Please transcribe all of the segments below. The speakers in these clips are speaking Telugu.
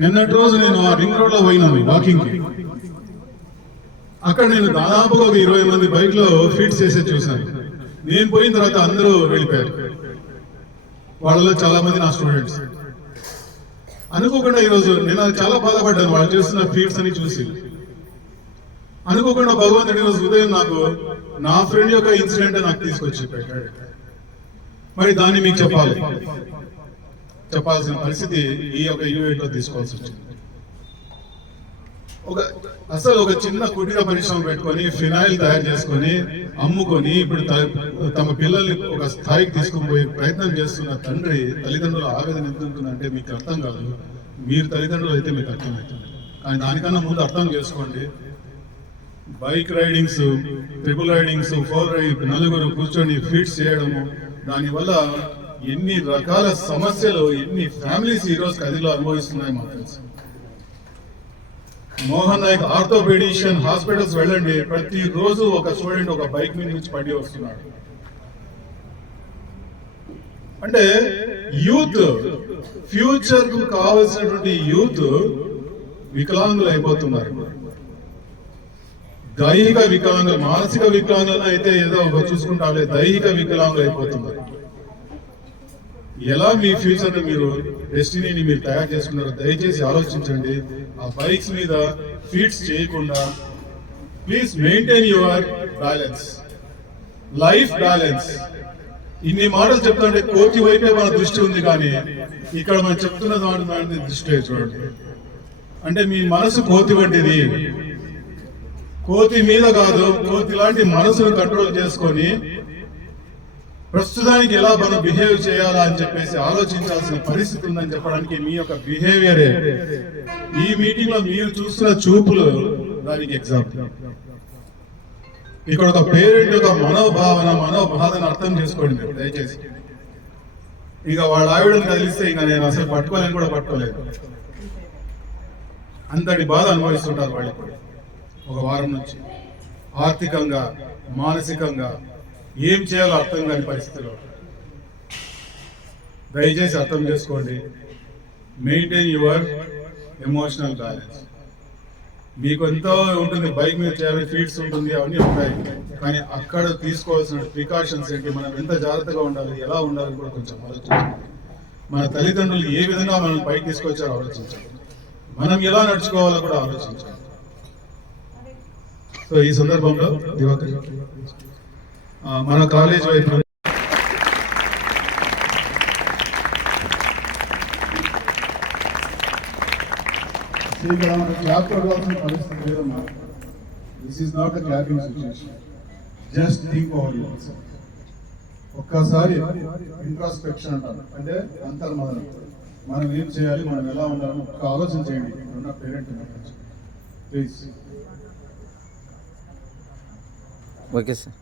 నిన్నటి రోజు నేను ఆ రింగ్ రోడ్ లో పోయినాను వాకింగ్ కి. అక్కడ నేను దాదాపుగా ఒక 20 మంది బైక్ లో ఫీడ్స్ చేసే చూశాను. నేను పోయిన తర్వాత అందరూ వెళ్ళిపోయారు. వాళ్ళలో చాలా మంది నా స్టూడెంట్స్. అనుకోకుండా ఈరోజు నేను చాలా బాధపడ్డాను వాళ్ళు చేస్తున్న ఫీడ్స్ అని చూసి. అనుకోకుండా భగవంతుడి రోజు ఉదయం నాకు నా ఫ్రెండ్ యొక్క ఇన్సిడెంట్ నాకు తీసుకొచ్చి పెట్టాడు. మరి దాన్ని మీకు చెప్పాల్సిన పరిస్థితి ఈ యొక్క ఈవెంట్ లో తీసుకోవాల్సి వచ్చింది. అసలు ఒక చిన్న కుటీర పరిశ్రమ పెట్టుకొని ఫినాయిల్ తయారు చేసుకొని అమ్ముకొని ఇప్పుడు తమ పిల్లల్ని ఒక స్థాయికి తీసుకుపోయే ప్రయత్నం చేస్తున్న తల్లిదండ్రుల ఆవేదన ఎంత ఉంటుందంటే మీకు అర్థం కాదు. మీరు తల్లిదండ్రులు అయితే మీకు అర్థమవుతుంది. కానీ దానికన్నా ముందు అర్థం చేసుకోండి. Bike raidings, triple raidings, 4 riding, నలుగురు కూర్చొని ఫీడ్స్ చేయడము, దానివల్ల ఎన్ని రకాల సమస్యలు, ఎన్ని ఫ్యామిలీస్ ఈ రోజు కదిలో అనుభవిస్తున్నాయి మాకు తెలుసు. మోహన్ నాయక్ ఆర్థోపెడిషియన్ హాస్పిటల్స్ వెళ్ళండి, ప్రతి రోజు ఒక స్టూడెంట్ ఒక బైక్ మీద నుంచి పడి వస్తున్నాడు. అంటే యూత్, ఫ్యూచర్ కు కావలసినటువంటి యూత్ వికలాంగులు అయిపోతున్నారు. దైహిక వికలాంగులు, మానసిక వికలాంగులను అయితే ఏదో చూసుకుంటారే, దైహిక వికలాంగులు అయిపోతున్నారు. ఎలా మీ ఫ్యూచర్ ని మీరు డెస్టినీని మీరు తయారు చేసుకున్నారు దయచేసి ఆలోచించండి. ఆ బైక్స్ మీద ఫీడ్స్ చేయకుండా please maintain your balance, life balance. ఇన్ని మాటలు చెప్తుంటే కోతి వైపే మన దృష్టి ఉంది, కానీ ఇక్కడ మనం చెప్తున్న దాని దృష్టి చూడండి. అంటే మీ మనసు కోతి వంటిది. కోతి మీద కాదు, కోతి లాంటి మనసును కంట్రోల్ చేసుకొని ప్రస్తుతానికి ఎలా మనం బిహేవ్ చేయాలా అని చెప్పేసి ఆలోచించాల్సిన పరిస్థితి ఉందని చెప్పడానికి మీ యొక్క బిహేవియరే, ఈ మీటింగ్ లో మీరు చూస్తున్న చూపులు దానికి ఎగ్జాంపుల్. ఇక్కడ ఒక పేరెంట్ యొక్క మనోబాధను అర్థం చేసుకోండి మీరు దయచేసి. ఇక వాళ్ళ ఆవిడని కదిలిస్తే ఇక నేను అసలు పట్టుకోలేని కూడా పట్టుకోలేదు. అంతటి బాధ అనుభవిస్తుంటారు వాళ్ళు ఒక వారం నుంచి. ఆర్థికంగా, మానసికంగా ఏం చేయాలో అర్థం కాని పరిస్థితిలో. దయచేసి అర్థం చేసుకోండి. Maintain your emotional balance. మీకు ఎంతో ఉంటుంది, బైక్ మీద చేయాలి, ఫీడ్స్ ఉంటుంది, అవన్నీ ఉంటాయి. కానీ అక్కడ తీసుకోవాల్సిన ప్రికాషన్స్ ఏంటి, మనం ఎంత జాగ్రత్తగా ఉండాలి, ఎలా ఉండాలి కూడా కొంచెం ఆలోచించాలి. మన తల్లిదండ్రులు ఏ విధంగా మనం పైకి తీసుకొచ్చారో ఆలోచించాలి. మనం ఎలా నడుచుకోవాలో కూడా ఆలోచించాలి. సో ఈ సందర్భంలో దివాకర్ మన కాలేజ్ వైపు క్లాప్ కొడవలసిన పరిస్థితి లేదమ్మా. This is not a clapping situation. Just think over your self. ఒక్కసారి ఇంట్రాస్పెక్షన్ అంటారు, అంటే అంతర్మదనం. మనం ఏం చేయాలి, మనం ఎలా ఉండాలని ఒక్క ఆలోచన చేయండి. ఉన్న పేరెంట్ ప్లీజ్. Okay sir.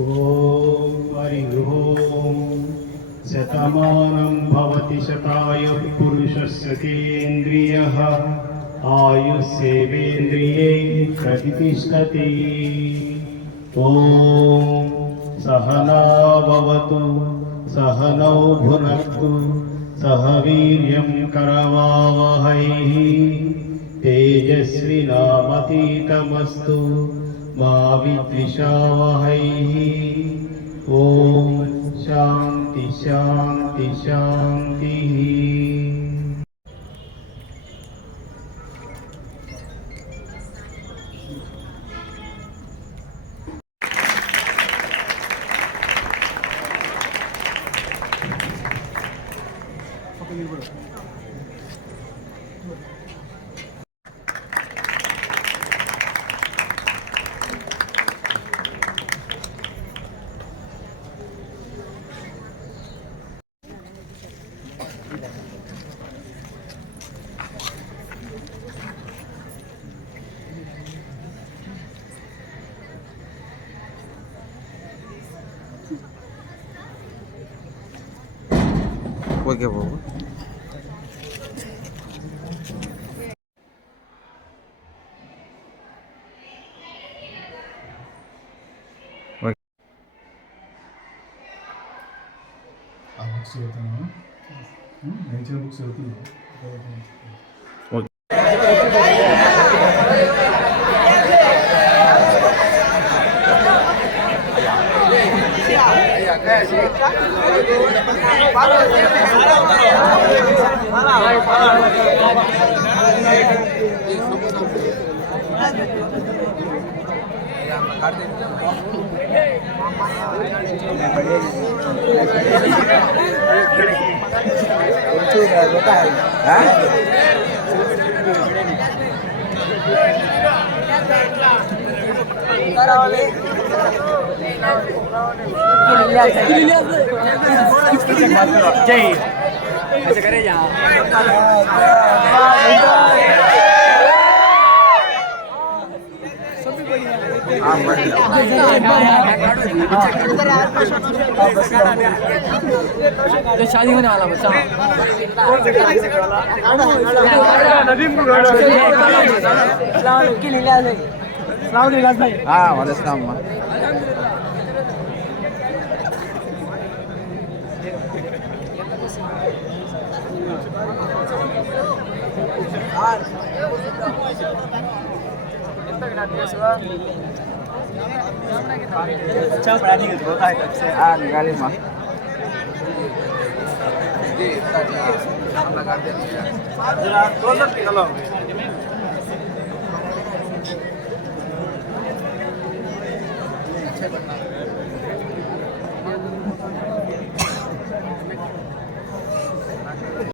ఓం హరి ఓం. శతమానం భవతి శతాయుః పురుషస్యేంద్రియః ఆయుష్యేవేంద్రియే ప్రతిష్టతి. ఓం సహనా భవతు సహనౌ భునక్తు సహ వీర్యం కరవావహై తేజస్వినామతీతమస్తు మా విద్విషావహై. ఓం శాంతి శాంతి శాంతి. ఓకే బాబు. ఇచ్చిన బుక్స్ చదువుతున్నాం. जय ऐसे करे यहाँ तो शादी होने वाला बच्चा हाँ वालेकुम अच्छा बड़ा नहीं होता है तब से हाँ निकाले माँ जरा क्लोजर निकालो